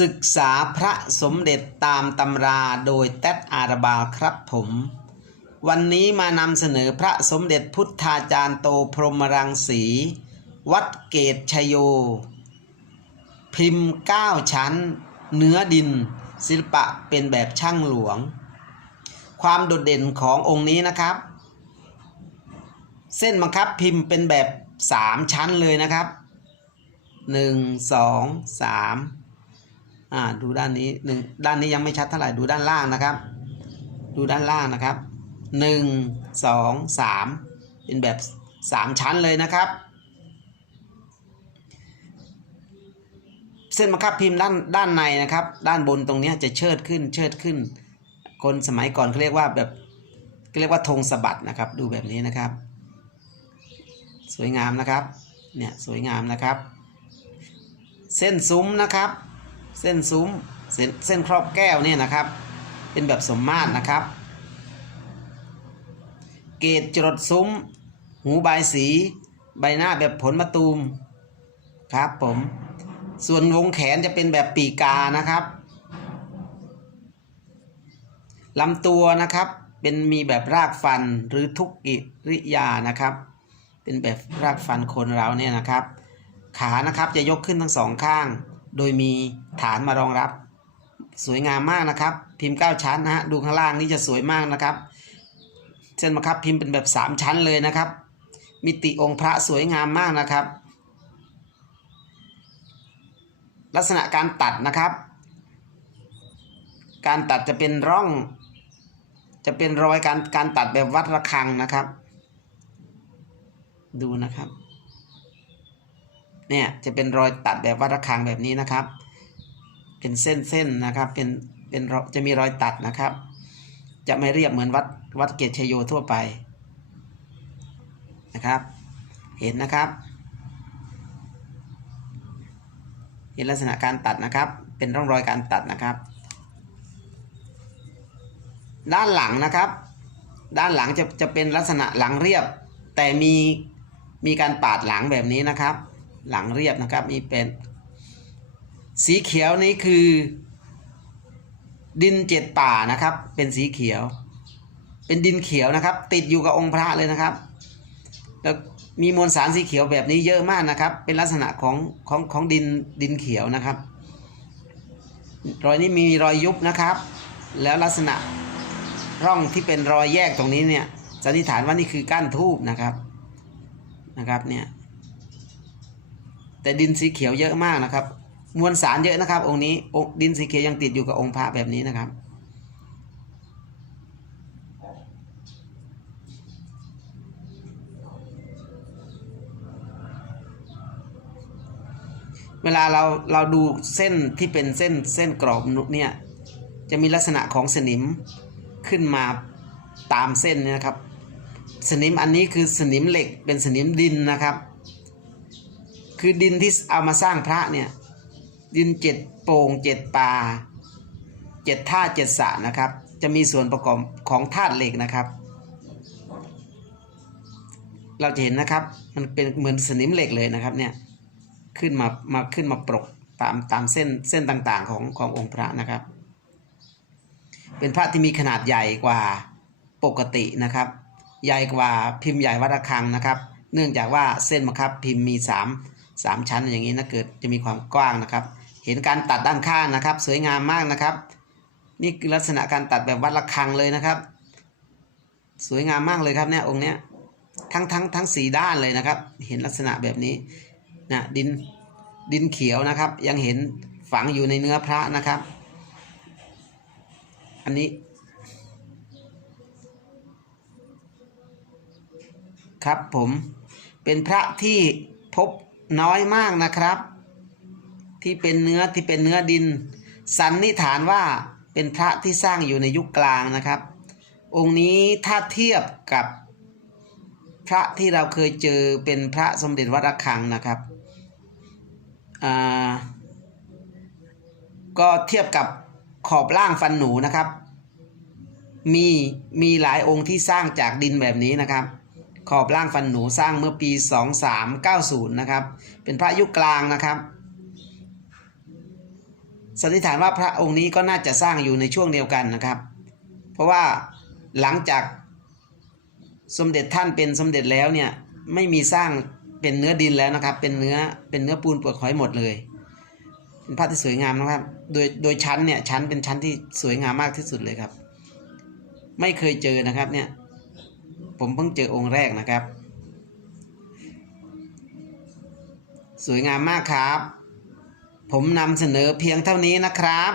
ศึกษาพระสมเด็จตามตำราโดยแตดอาราบาลครับผม วันนี้มานำเสนอพระสมเด็จพุทธาจารย์โตพรหมรังสี วัดเกตชโย พิมพ์ 9 ชั้น เนื้อดิน ศิลปะเป็นแบบช่างหลวง ความโดดเด่นขององค์นี้นะครับ เส้นบังคับพิมพ์เป็นแบบ 3 ชั้นเลยนะครับ 1 2 3 อ่าดูด้านนี้หนึ่งด้านนี้ยังไม่ชัดเท่าไหร่ดูด้านล่างนะครับ ดูด้านล่างนะครับ1 2 3เป็นแบบ3ชั้นเลยนะครับ เส้นบังคับพิมพ์ด้านด้านในนะครับ ด้านบนตรงนี้จะเชิดขึ้นเชิดขึ้น คนสมัยก่อนเขาเรียกว่าแบบเขาเรียกว่าธงสะบัดนะครับ ดูแบบนี้นะครับ สวยงามนะครับเนี่ยสวยงามนะครับ เส้นซุ้มนะครับ เส้นซุ้มเส้นเส้นครอบแก้วเนี่ยนะครับ เป็นแบบสมมาตรนะครับ เกตจรดซุ้ม หูใบายสี ใบหน้าแบบผลมะตูมครับผม ส่วนวงแขนจะเป็นแบบปีกานะครับลำตัวนะครับเป็นมีแบบรากฟันหรือทุกกิริยานะครับ เป็นแบบรากฟันคนเราเนี่ยนะครับ ขานะครับจะยกขึ้นทั้งสองข้าง โดยมีฐานมารองรับ สวยงามมากนะครับ พิมพ์ 9 ชั้นนะฮะดูข้างล่างนี่จะสวยมากนะครับ เส้นบังคับพิมพ์เป็นแบบ 3 ชั้นเลยนะครับ มิติองค์พระสวยงามมากนะครับ ลักษณะการตัดนะครับ การตัดจะเป็นร่อง จะเป็นรอยการการตัดแบบวัดระฆังนะครับ ดูนะครับ เนี่ยจะเป็นรอยตัดแบบวัดระฆังแบบนี้นะครับ เป็นเส้นๆนะครับเป็นเป็นจะมีรอยตัดนะครับ จะไม่เรียบเหมือนวัดวัดเกตชโยทั่วไปนะครับ เห็นนะครับ เห็นลักษณะการตัดนะครับ เป็นร่องรอยการตัดนะครับ ด้านหลังนะครับ ด้านหลังจะจะเป็นลักษณะหลังเรียบ แต่มีมีการปาดหลังแบบนี้นะครับ หลังเรียบนะครับมีเป็นสีเขียวนี้คือ ดินเจ็ดป่านะครับ เป็นสีเขียว เป็นดินเขียวนะครับ ติดอยู่กับองค์พระเลยนะครับแล้วมีมวลสารสีเขียวแบบนี้เยอะมากนะครับ เป็นลักษณะของของของดินดินเขียวนะครับ รอยนี้มีรอยยุบนะครับ แล้วลักษณะร่องที่เป็นรอยแยกตรงนี้เนี่ยสันนิษฐานว่านี่คือก้านทูบนะครับนะครับเนี่ย แต่ดินสีเขียวเยอะมากนะครับ มวลสารเยอะนะครับ องค์นี้องดินสีเขียวยังติดอยู่กับองค์พระแบบนี้นะครับ เวลาเราเราดูเส้นที่เป็นเส้นเส้นกรอบนุเนี่ยจะมีลักษณะของสนิมขึ้นมาตามเส้นนะครับ สนิมอันนี้คือสนิมเหล็กเป็นสนิมดินนะครับ คือดินที่เอามาสร้างพระเนี่ยดินเจ็ดโป่งเจ็ดปลาเจ็ดท่าเจ็ดสะนะครับ จะมีส่วนประกอบของธาตุเหล็กนะครับ เราจะเห็นนะครับมันเป็นเหมือนสนิมเหล็กเลยนะครับเนี่ยขึ้นมามาขึ้นมาปรกตามตามเส้นเส้นต่างๆของขององค์พระนะครับ เป็นพระที่มีขนาดใหญ่กว่าปกตินะครับ ใหญ่กว่าพิมพ์ใหญ่วัดระฆังนะครับ เนื่องจากว่าเส้นบังคับพิมพ์มี 3 3 ชั้นอย่างนี้นะเกิดจะมีความกว้างนะครับ เห็นการตัดด้านข้างนะครับ สวยงามมากนะครับ นี่คือลักษณะการตัดแบบวัดระฆังเลยนะครับ สวยงามมากเลยครับเนี่ยองค์เนี้ยทั้งทั้งทั้งสีด้านเลยนะครับ เห็นลักษณะแบบนี้นะดินดินเขียวนะครับ ยังเห็นฝังอยู่ในเนื้อพระนะครับ อันนี้ครับผมเป็นพระที่พบ น้อยมากนะครับ ที่เป็นเนื้อที่เป็นเนื้อดิน สันนิษฐานว่าเป็นพระที่สร้างอยู่ในยุคกลางนะครับ องค์นี้ถ้าเทียบกับพระที่เราเคยเจอเป็นพระสมเด็จวัดระฆังนะครับก็เทียบกับขอบล่างฟันหนูนะครับ มีมีหลายองค์ที่สร้างจากดินแบบนี้นะครับ ขอบล่างฟันหนูสร้างเมื่อปี 2390 นะครับ เป็นพระยุคกลางนะครับสันนิษฐานว่าพระองค์นี้ก็น่าจะสร้างอยู่ในช่วงเดียวกันนะครับ เพราะว่าหลังจากสมเด็จท่านเป็นสมเด็จแล้วเนี่ยไม่มีสร้างเป็นเนื้อดินแล้วนะครับ เป็นเนื้อเป็นเนื้อปูนเปลือกหอยหมดเลยเป็นภาพที่สวยงามนะครับ โดยโดยชั้นเนี่ยชั้นเป็นชั้นที่สวยงามมากที่สุดเลยครับ ไม่เคยเจอนะครับเนี่ย ผมเพิ่งเจอองค์แรกนะครับ สวยงามมากครับ ผมนำเสนอเพียงเท่านี้นะครับ